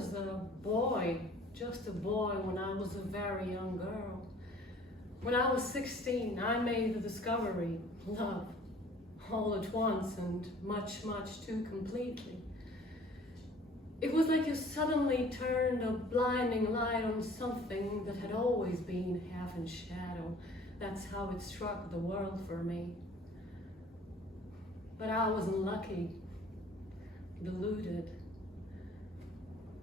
was a boy, just a boy, when I was a very young girl. When I was 16, I made the discovery, love, all at once and much, much too completely. It was like you suddenly turned a blinding light on something that had always been half in shadow. That's how it struck the world for me. But I wasn't lucky, deluded.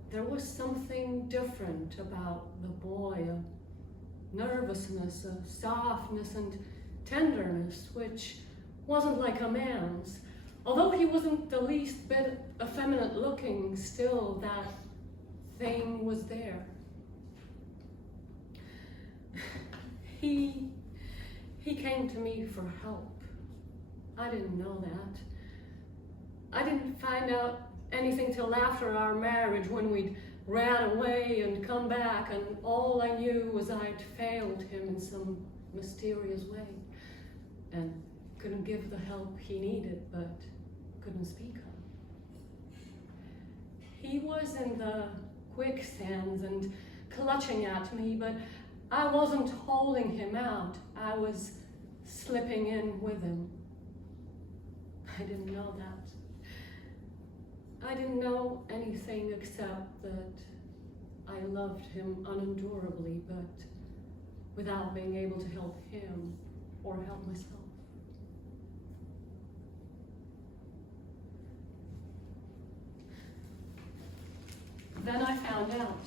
There was something different about the boy, a nervousness, a softness and tenderness, which wasn't like a man's. Although he wasn't the least bit effeminate looking, still that thing was there. He came to me for help. I didn't know that. I didn't find out anything till after our marriage, when we'd ran away and come back, and all I knew was I'd failed him in some mysterious way and couldn't give the help he needed, but couldn't speak of. He was in the quicksands and clutching at me, but I wasn't holding him out. I was slipping in with him. I didn't know that. I didn't know anything except that I loved him unendurably, but without being able to help him or help myself. Then I found out,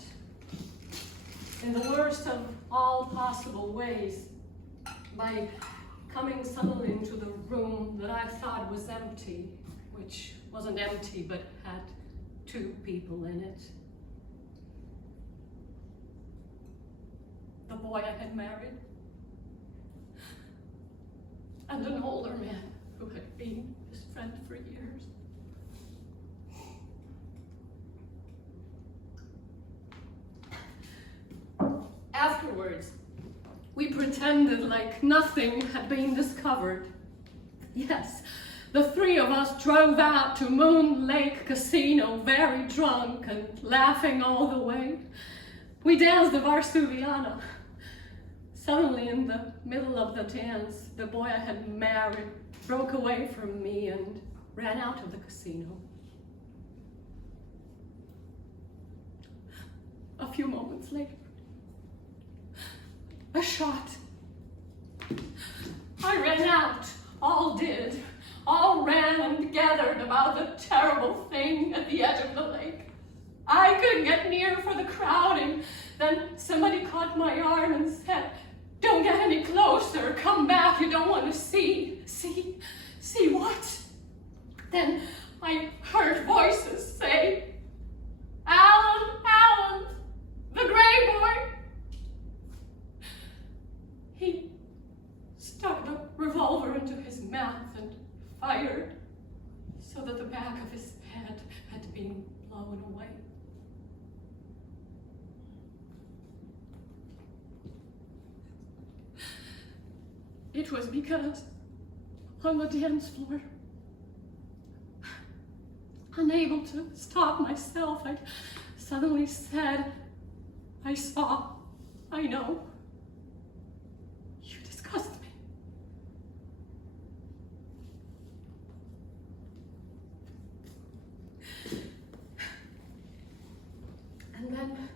in the worst of all possible ways, by coming suddenly into the room that I thought was empty, which wasn't empty but had two people in it. The boy I had married, and an older man who had been his friend for years. Afterwards, we pretended like nothing had been discovered. Yes, the three of us drove out to Moon Lake Casino, very drunk and laughing all the way. We danced the Varsuviana. Suddenly, in the middle of the dance, the boy I had married broke away from me and ran out of the casino. A few moments later, a shot. I ran out, all did. All ran and gathered about the terrible thing at the edge of the lake. I couldn't get near for the crowding. Then somebody caught my arm and said, "Don't get any closer, come back, you don't want to see." See what? Then I heard voices say, "Alan, Alan, the gray boy." He stuck the revolver into his mouth and fired so that the back of his head had been blown away. It was because on the dance floor, unable to stop myself, I suddenly said, "I saw, I know. You disgust me." And then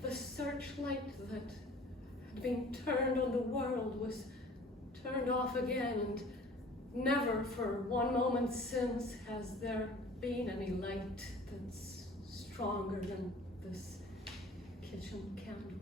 the searchlight that had been turned on the world was turned off again, and never for one moment since has there been any light that's stronger than this kitchen candle.